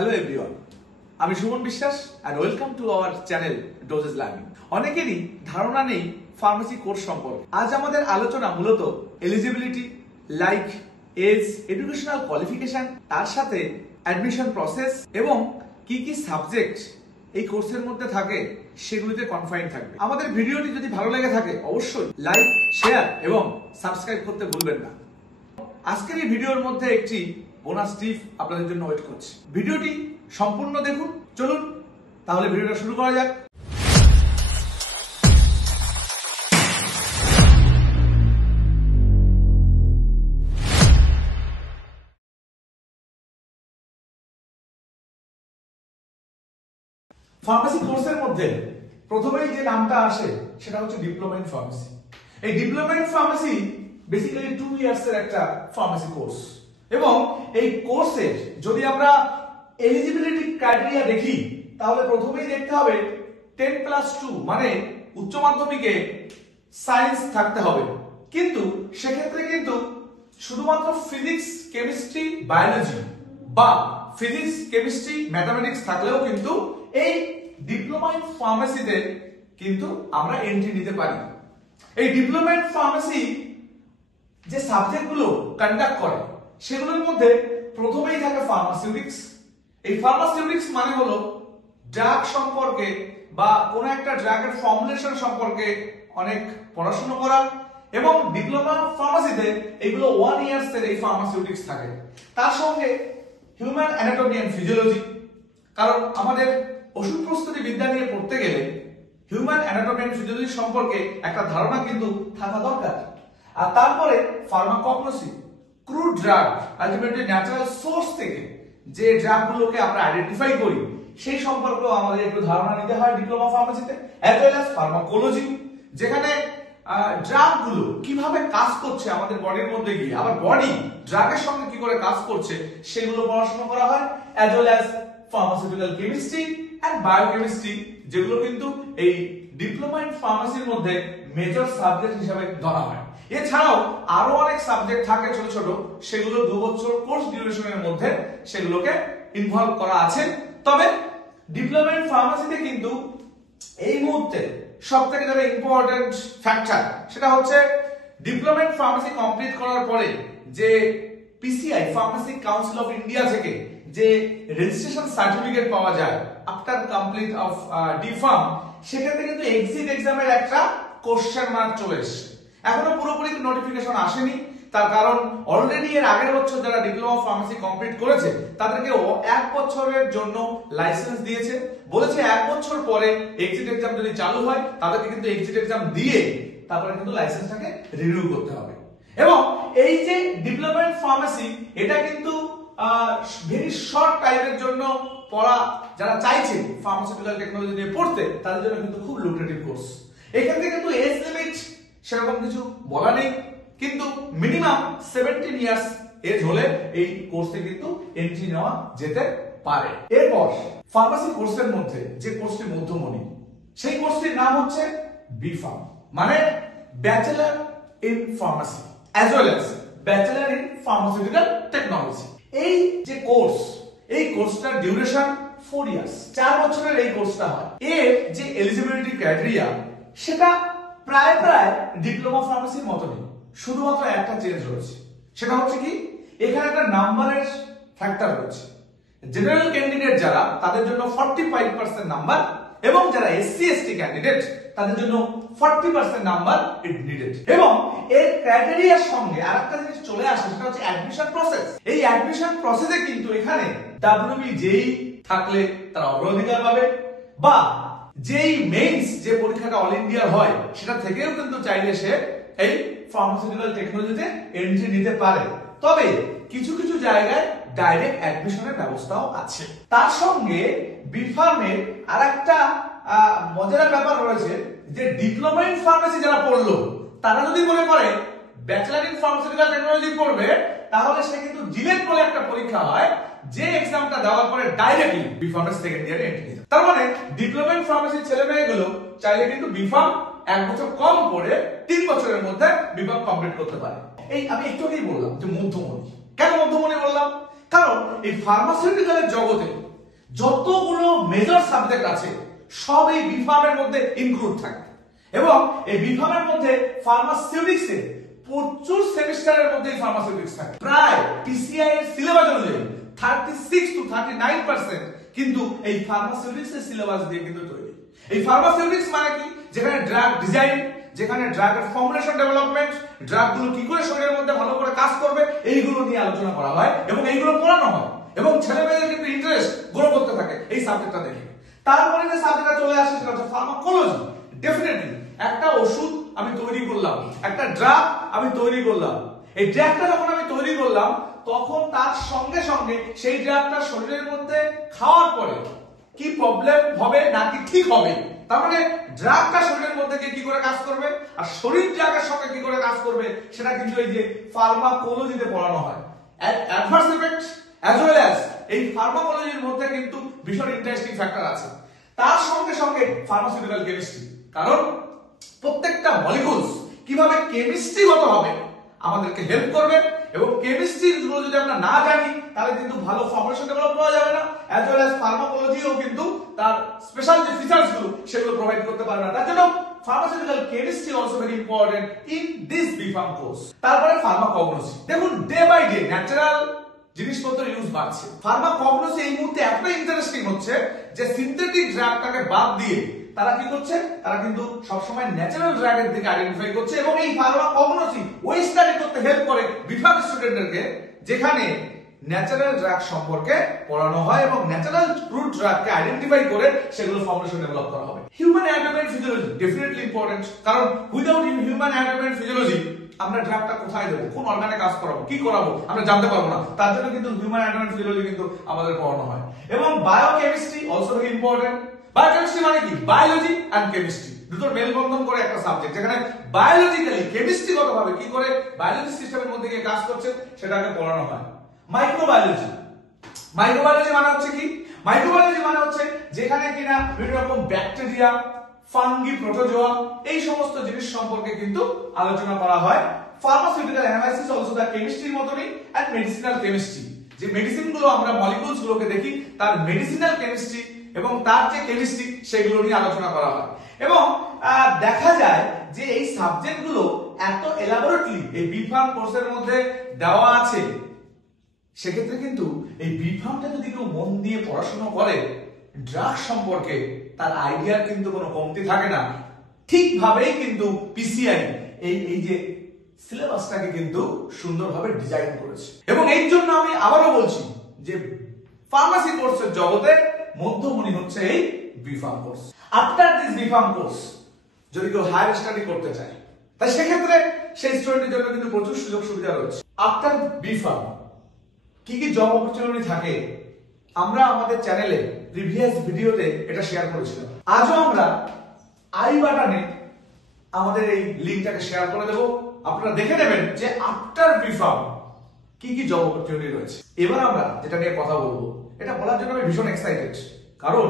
Hello everyone, আমি সুমন বিশ্বাস and welcome to our channel doses learning. অনেকেরই ধারণা নেই ফার্মেসি কোর্স সম্পর্কে। আজ আমাদের আলোচনা মূলত eligibility, like, age, educational qualification, তার সাথে অ্যাডমিশন প্রসেস এবং কি কি সাবজেক্ট এই কোর্সের মধ্যে থাকে সেগুলিতে কনফাইন থাকবে। আমাদের ভিডিওটি যদি ভালো লেগে থাকে অবশ্যই লাইক, শেয়ার এবং সাবস্ক্রাইব করতে ভুলবেন না। আজকের এই ভিডিওর মধ্যে একটি বোনাস টিপ আপনাদের জন্য ওয়েট করছে। ভিডিওটি সম্পূর্ণ দেখুন। চলুন তাহলে ভিডিওটা শুরু করা যাক। ফার্মেসি কোর্সের মধ্যে প্রথমেই যে নামটা আসে সেটা হচ্ছে ডিপ্লোমা ইন ফার্মেসি। এই diploma in pharmacy basically 2 years এর একটা ফার্মেসি কোর্স এবং এই কোর্সের যদি আমরা এলিজিবিলিটি ক্রাইটেরিয়া দেখি তাহলে প্রথমেই দেখতে হবে 10+2 মানে উচ্চ মাধ্যমিকে সায়েন্স থাকতে হবে। কিন্তু সেক্ষেত্রে কিন্তু শুধুমাত্র ফিজিক্স, কেমিস্ট্রি, বায়োলজি বা ফিজিক্স, কেমিস্ট্রি, ম্যাথমেটিক্স থাকলেও কিন্তু এই ডিপ্লোমা ইন ফার্মেসিতে কিন্তু আমরা এন্ট্রি নিতে পারি। এই ডিপ্লোমা ইন ফার্মেসি যে সাবজেক্টগুলো কন্ডাক্ট করে সেগুলোর মধ্যে প্রথমেই থাকে ফার্মাসিউটিক্স। এই ফার্মাসিউটিক্স মানে হলো ড্রাগ সম্পর্কে বা কোন একটা ড্রাগের ফর্মুলেশন সম্পর্কে অনেক পড়াশোনা করা এবং ডিপ্লোমা ফার্মাসিতে এগুলো 1 ইয়ার্স এর এই ফার্মাসিউটিক্স থাকে। তার সঙ্গে হিউম্যান অ্যানাটমি এন্ড ফিজিওলজি, কারণ আমাদের ওষুধ প্রস্তুতি বিদ্যা নিয়ে পড়তে গেলে হিউম্যান অ্যানাটমি এন্ড ফিজিওলজি সম্পর্কে একটা ধারণা কিন্তু থাকা দরকার। আর তারপরে pharmacognosy, crude drug, ultimately natural source থেকে যে ড্রাগগুলোকে আমরা আইডেন্টিফাই করি সেই সম্পর্কেও আমাদের একটু ধারণা নিতে হয় ডিপ্লোমা ফার্মেসিতে। অ্যাজ ওয়েল অ্যাজ ফার্মাকোলজি, যেখানে ড্রাগগুলো কিভাবে কাজ করছে আমাদের বডির মধ্যে গিয়ে, আবার বডি ড্রাগের সঙ্গে কি করে কাজ করছে সেগুলো পড়াশোনা করা হয়। As well as pharmaceutical chemistry and biochemistry, যেগুলো কিন্তু এই ডিপ্লোমা ইন ফার্মেসির মধ্যে মেজর সাবজেক্ট হিসেবে ধরা হয়। এছাড়াও আরো অনেক সাবজেক্ট থাকে ছোট ছোট, সেগুলো 2 বছর কোর্স ডিউরেশনের মধ্যে সেগুলোকে ইনভলভ করা আছে। তবে ডিপ্লোমা ইন ফার্মেসিতে কিন্তু এই মুহূর্তে সবথেকে যেটা ইম্পর্টেন্ট ফ্যাক্টর সেটা হচ্ছে ডিপ্লোমা ইন ফার্মেসি কমপ্লিট করার পরে যে PCI pharmacy council of India থেকে যে রেজিস্ট্রেশন সার্টিফিকেট পাওয়া যায় আফটার কমপ্লিট অফ ডিফার্ম, সেক্ষেত্রে কিন্তু এক্সিট এক্সামের একটা কোশ্চেন মার্ক চলে এসেছে। এখনো পুরোপুরি নোটিফিকেশন আসেনি, তার কারণ অলরেডি এর আগের বছর যারা ডিপ্লোমা ফার্মেসি কমপ্লিট করেছে তাদেরকে 1 বছরের জন্য লাইসেন্স দিয়েছে, বলেছে 1 বছর পরে এক্সিট এক্সাম যদি চালু হয় তাদেরকে কিন্তু এক্সিট এক্সাম দিয়ে তারপরে কিন্তু লাইসেন্সটাকে রিনিউ করতে হবে। এবং এই যে ডিপ্লোমা ইন ফার্মেসি এটা কিন্তু ভেরি শর্ট টাইমের জন্য পড়া যারা চাইছে ফার্মাসিউটিক্যাল টেকনোলজি নিয়ে পড়তে তাদের জন্য কিন্তু খুব লুক্রেটিভ কোর্স। এখানে কিন্তু এজ লিমিট সেরকম কিছু বলা নেই, কিন্তু মিনিমাম 17 ইয়ার্স এজ হলে এই কোর্সে কিন্তু এন্ট্রি নেওয়া যেতে পারে। এরপর ফার্মেসি কোর্সের মধ্যে যে কোর্সটি মধ্যমণি সেই কোর্সটির নাম হচ্ছে বিফার্ম, মানে bachelor in pharmacy as well as bachelor in pharmaceutical technology. এই যে কোর্স, এই কোর্সটার ডিউরেশন 4 ইয়ার্স, 4 বছরের এই কোর্সটা হয়। এর যে এলিজিবিলিটি ক্রাইটেরিয়া সেটা প্রায় ডিপ্লোমা ফার্মেসির মতনই, শুধুমাত্র একটা চেঞ্জ রয়েছে। সেটা হচ্ছে কি, এখানে একটা নাম্বারের ফ্যাক্টর রয়েছে। জেনারেল ক্যান্ডিডেট যারা তাদের জন্য 45% নাম্বার এবং যারা এসসি এসটি ক্যান্ডিডেট তাদের জন্য 40% নাম্বার ইট নিডেড। এবং এর ক্রাইটেরিয়ার সঙ্গে আরেকটা জিনিস চলে আসে, সেটা হচ্ছে অ্যাডমিশন প্রসেস। এই অ্যাডমিশন প্রসেসে কিন্তু এখানে ডাব্লিউবি যেই থাকলে তারা অগ্রাধিকার পাবে, বা যেই মেইনস যে পরীক্ষাটা অল ইন্ডিয়ার হয় সেটা থেকেও কিন্তু চাইলে সে এই ফার্মাসিউটিক্যাল টেকনোলজিতে এন্ট্রি নিতে পারে। তবে কিছু কিছু জায়গায় ডাইরেক্ট অ্যাডমিশনের ব্যবস্থাও আছে। তার সঙ্গে বিফার্মের আরেকটা মজার ব্যাপার রয়েছে যে ডিপ্লোমা ইন ফার্মেসি যারা পড়লো তারা যদি মনে করে ব্যাচেলর ইন ফার্মাসিউটিক্যাল টেকনোলজি পড়বে তাহলে সে কিন্তু জিলেট বলে একটা পরীক্ষা হয়, যে এক্সামটা দেওয়ার পরে ডাইরেক্টলি বিফার্মের সেকেন্ড ইয়ারে এন্ট্রি নিতে। তার মানে ডিপ্লোমা ইন ফার্মেসির ছেলে মেয়েগুলো চাইলে কিন্তু বিফার্ম 1 বছর কম করে 3 বছরের মধ্যে বিফার্ম কমপ্লিট করতে পারে। এই আমি একটু আগেই বললাম যে মধ্যমণি। কেন মধ্যমণি বললাম? কারণ এই ফার্মাসিউটিক্যালের জগতে যতগুলো মেজর সাবজেক্ট আছে সব এই বিফার্মের মধ্যে ইনক্লুড থাকে এবং এই বিফার্মের মধ্যে ফার্মাসিউটিক্সে প্রচুর সেমিস্টারের মধ্যে ফার্মাসিউটিক্স থাকে। প্রায় পিসিআই এর সিলেবাস অনুযায়ী 36 to 39% কিন্তু এই ফার্মাসিউটিক্স এর সিলেবাস দিয়ে কিন্তু তৈরি। এই ফার্মাসিউটিক্স মানে কি? যেখানে ড্রাগ ডিজাইন, যেখানে ড্রাগের ফর্মুলেশন ডেভেলপমেন্ট, ড্রাগগুলো কি করে শরীরের মধ্যে ভালো করে কাজ করবে এইগুলো নিয়ে আলোচনা করা হয় এবং এইগুলো পড়ানো হয় এবং ছেলেমেয়েদের কিন্তু ইন্টারেস্ট গ্রো করতে থাকে এই সাবজেক্টটা দেখে। তারপরে যে সাবজেক্টটা চলে আসে সেটা হচ্ছে ফার্মাকোলজি। ডেফিনেটলি একটা ওষুধ আমি তৈরি করলাম, একটা ড্রাগ আমি তৈরি করলাম। এই ড্রাগটা যখন আমি তৈরি করলাম তখন তার সঙ্গে সঙ্গে সেই ড্রাগটা শরীরের মধ্যে খাওয়ার পরে কি প্রবলেম হবে নাকি ঠিক হবে, তার মানে ড্রাগটা শরীরের মধ্যে কি করে কাজ করবে আর শরীর ড্রাগের সঙ্গে কি করে কাজ করবে সেটা কিন্তু এই যে ফার্মাকোলজিতে পড়ানো হয়। Adverse effect as well as এই ফার্মাকোলজির মধ্যে কিন্তু ভীষণ ইন্টারেস্টিং ফ্যাক্টর আছে। তার সঙ্গে সঙ্গে ফার্মাসিউটিক্যাল কেমিস্ট্রি, কারণ প্রত্যেকটা মলিকুলস কিভাবে কেমিস্ট্রিগত হবে আমাদেরকে হেল্প করবে এবং কেমিস্ট্রি গুলো যদি আমরা না জানি তাহলে কিন্তু ভালো ফর্মুলেশন ডেভেলপ করা যাবে না, অ্যাজ ওয়েল অ্যাজ ফার্মাকোলজিও কিন্তু তার স্পেশাল যে ফিচারস গুলো সেগুলো প্রোভাইড করতে পারবে না। তার জন্য pharmaceutical chemistry also very important in this BPharm course. তারপরে ফার্মাকগনোসি। দেখুন ডে বাই ডে ন্যাচারাল জিনিসপত্র ইউজ বাড়ছে। ফার্মাকগনোসি এই মুহূর্তে এতটা ইন্টারেস্টিং হচ্ছে যে সিনথেটিক ড্রাগটাকে বাদ দিয়ে তারা কি করছে, তারা কিন্তু সবসময় ন্যাচারাল ড্রাগের দিকে আইডেন্টিফাই করছে এবং এই ফার্মাকগনোসি ওই স্টাডি করতে হেল্প করে বিফার্ম স্টুডেন্টদেরকে, যেখানে ন্যাচারাল ড্রাগ সম্পর্কে পড়ানো হয় এবং ন্যাচারাল রুট ড্রাগকে আইডেন্টিফাই করে সেগুলো ফর্মুলেশন ডেভেলপ করা হবে। Human anatomy and physiology definitely important, কারণ without human anatomy and physiology আমরা ড্রাগটা কোথায় দেবো, কোন অর্গানে কাজ করাবো, কি করাবো আমরা জানতে পারবো না। তার জন্য কিন্তু হিউম্যান অ্যানাটমি এন্ড ফিজিওলজি কিন্তু আমাদের পড়ানো হয়। এবং biochemistry also very important. Biochemistry মানে কি? বায়োলজি এন্ড কেমিস্ট্রি দুটোর মেলবন্ধন করে একটা সাবজেক্ট, যেখানে বায়োলজিক্যালি কেমিস্ট্রিগত ভাবে কি করে বায়োলজি সিস্টেমের মধ্যে গিয়ে কাজ করছে সেটাকে পড়ানো হয়। মাইক্রোবায়োলজি। মাইক্রোবায়োলজি মানে হচ্ছে কি? মাইক্রোবায়োলজি মানে হচ্ছে যেখানে কিনা বিভিন্ন রকম ব্যাকটেরিয়া, ফাঙ্গি, প্রোটোজোয়া এই সমস্ত জিনিস সম্পর্কে কিন্তু আলোচনা করা হয়। ফার্মাসিউটিক্যাল অ্যানালাইসিস অলসো দা কেমিস্ট্রির মতনই এন্ড মেডিসিনাল কেমিস্ট্রি, যে মেডিসিন গুলো আমরা মলিকুলস গুলোকে দেখি তার মেডিসিনাল কেমিস্ট্রি এবং তার যে কেমিস্ট্রি সেগুলো নিয়ে আলোচনা করা হয়। এবং দেখা যায় যে এই সাবজেক্ট গুলো এত এলাবোরেটলি এই বিফার্ম কোর্সের মধ্যে দেওয়া আছে, সেক্ষেত্রে কিন্তু এই বিফার্মটা যদি কেউ মন দিয়ে পড়াশোনা করে ড্রাগ সম্পর্কে তার আইডিয়ার কিন্তু কোনো কমতি থাকে না। ঠিকভাবেই কিন্তু পিসিআই এই যে সিলেবাসটাকে কিন্তু সুন্দরভাবে ডিজাইন করেছে এবং এই জন্য আমি আবারও বলছি যে ফার্মাসি কোর্সের জগতে মধ্যমণি হচ্ছে এই BPharm course. After this BPharm course যদি কেউ হায়ার স্টাডি করতে চায় তাই সেক্ষেত্রে সেই স্টুডেন্টের জন্য কিন্তু প্রচুর সুযোগ সুবিধা রয়েছে। আফটার বিফার্ম কি কি জব অপরচুনিটি থাকে আমরা আমাদের চ্যানেলে প্রিভিয়াস ভিডিওতে এটা শেয়ার করেছিলাম। আজও আমরা আই বাটনে আমাদের এই লিংকটাকে শেয়ার করে দেব, আপনারা দেখে নেবেন যে আফটার বিফার্ম কি কি জব অপরচুনিটি রয়েছে। এবার আমরা যেটা নিয়ে কথা বলবো এটা বলার জন্য আমি ভীষণ এক্সাইটেড, কারণ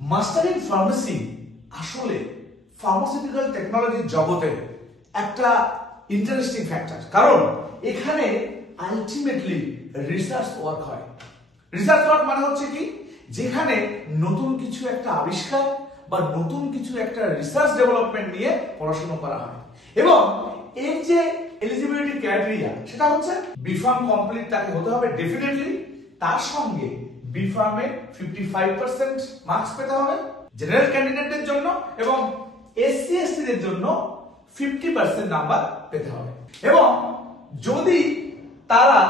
মাস্টার ইন ফার্মেসি আসলে ফার্মাসিউটিক্যাল টেকনোলজির জগতে একটা ইন্টারেস্টিং ফ্যাক্টর, কারণ এখানে আলটিমেটলি রিসার্চ ওয়ার্ক হয়। রিসার্চ ওয়ার্ক মানে হচ্ছে কি? যেখানে নতুন কিছু একটা আবিষ্কার বা নতুন কিছু একটা রিসার্চ ডেভেলপমেন্ট নিয়ে পড়াশোনা করা হয় এবং এর যে এলিজিবিলিটি ক্রাইটেরিয়া সেটা হচ্ছে বিফার্ম কমপ্লিট তাকে হতে হবে ডেফিনেটলি, তার সঙ্গে বিফার্মে 55% মার্কস পেতে হবে জেনারেল ক্যান্ডিডেটদের জন্য এবং এসসি এসটি দের জন্য 50% নাম্বার পেতে হবে। এবং যদি তারা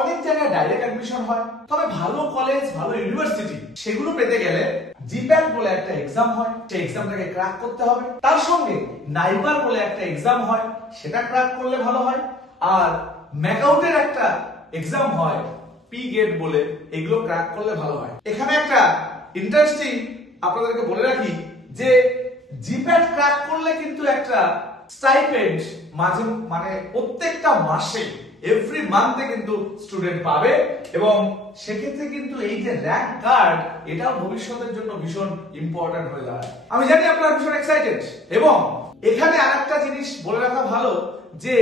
অনেক জায়গায় ডাইরেক্ট অ্যাডমিশন হয়, তবে ভালো কলেজ ভালো ইউনিভার্সিটি সেগুলো পেতে গেলে জিপ্যাট বলে একটা এক্সাম হয়, সেই এক্সামটাকে ক্র্যাক করতে হবে। তার সঙ্গে নাইবার বলে একটা এক্সাম হয়, সেটা ক্র্যাক করলে ভালো হয়। আর ম্যাকআউটের একটা এক্সাম হয় পি গেট বলে, এগুলো ক্র্যাক করলে ভালো হয়। এখানে একটা ইন্টারেস্টিং আপনাদেরকে বলে রাখি যে জিপ্যাট ক্র্যাক করলে কিন্তু একটা স্টাইপেন্ড মানে প্রত্যেকটা মাসে এভরি মান্থে কিন্তু স্টুডেন্ট পাবে এবং সেক্ষেত্রে কিন্তু এই যে র‍্যাঙ্ক কার্ড এটা ভবিষ্যতের জন্য ভীষণ ইম্পর্টেন্ট হয়ে দাঁড়ায়। আমি জানি আপনারা ভীষণ এক্সাইটেড এবং এখানে আরেকটা জিনিস বলে রাখা ভালো যে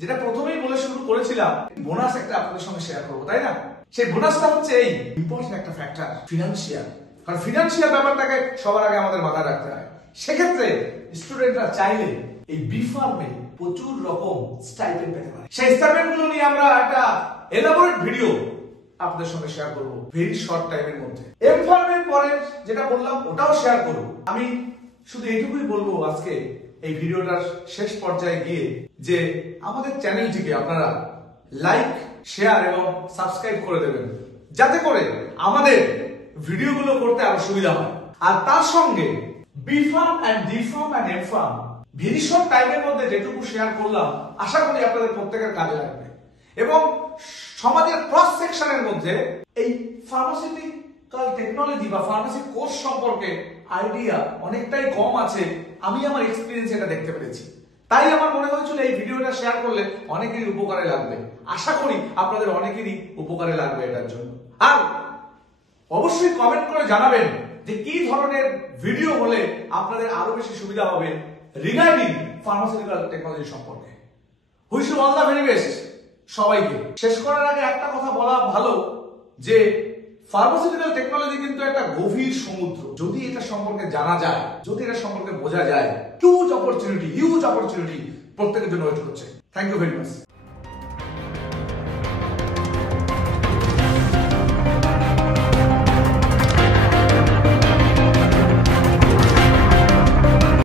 যেটা প্রথমেই বলে শুরু করেছিলাম, বোনাস একটা আপনাদের সঙ্গে শেয়ার করবো, তাই না? সেই বোনাসটা হচ্ছে এই ইম্পর্টেন্ট একটা ফ্যাক্টর, ফিনান্সিয়াল। কারণ ফিনান্সিয়াল ব্যাপারটাকে সবার আগে আমাদের মাথায় রাখতে হয়। সেক্ষেত্রে স্টুডেন্টরা চাইলে এই বি ফার্মে প্রচুর রকম স্টাইপেন্ড পেতে পারে। সেই স্টাইপেন্ড গুলো নিয়ে আমরা একটা এলাবোরেট ভিডিও আপনাদের সঙ্গে শেয়ার করব ভেরি শর্ট টাইমের মধ্যে। এম ফার্মের পরে যেটা বললাম ওটাও শেয়ার করব। আমি শুধু এইটুকুই বলবো আজকে এই ভিডিওটার শেষ পর্যায়ে গিয়ে যে আমাদের চ্যানেলটিকে আপনারা লাইক, শেয়ার এবং সাবস্ক্রাইব করে দেবেন, যাতে করে আমাদের ভিডিওগুলো করতে আরো সুবিধা হয়। আর তার সঙ্গে B pharm and D pharm and M pharm very short টাইমের মধ্যে যেটুকু শেয়ার করলাম আশা করি আপনাদের প্রত্যেকের কাজে লাগবে। এবং সমাজের ক্রস সেকশনের মধ্যে এই ফার্মাসিউটিক্যাল টেকনোলজি বা ফার্মাসি কোর্স সম্পর্কে আইডিয়া অনেকটাই কম আছে। আমি আমার এক্সপিরিয়েন্স এটা দেখতে পেরেছি, তাই আমার মনে হয়েছিল এই ভিডিওটা শেয়ার করলে অনেকেরই উপকারে লাগবে। আশা করি আপনাদের অনেকেরই উপকারে লাগবে এটার জন্য। আর অবশ্যই কমেন্ট করে জানাবেন যে কি ধরনের ভিডিও হলে আপনাদের আরো বেশি সুবিধা হবে রিগার্ডিং ফার্মাসিউটিক্যাল টেকনোলজি সম্পর্কে। Wish you all the very best সবাইকে। শেষ করার আগে একটা কথা বলা ভালো যে ফার্মাসিউটিক্যাল টেকনোলজি কিন্তু একটা গভীর সমুদ্র। যদি এটা সম্পর্কে জানা যায়, যদি এটা সম্পর্কে বোঝা যায়, হিউজ অপরচুনিটি প্রত্যেকের জন্য ওয়েট করছে। Thank you very much.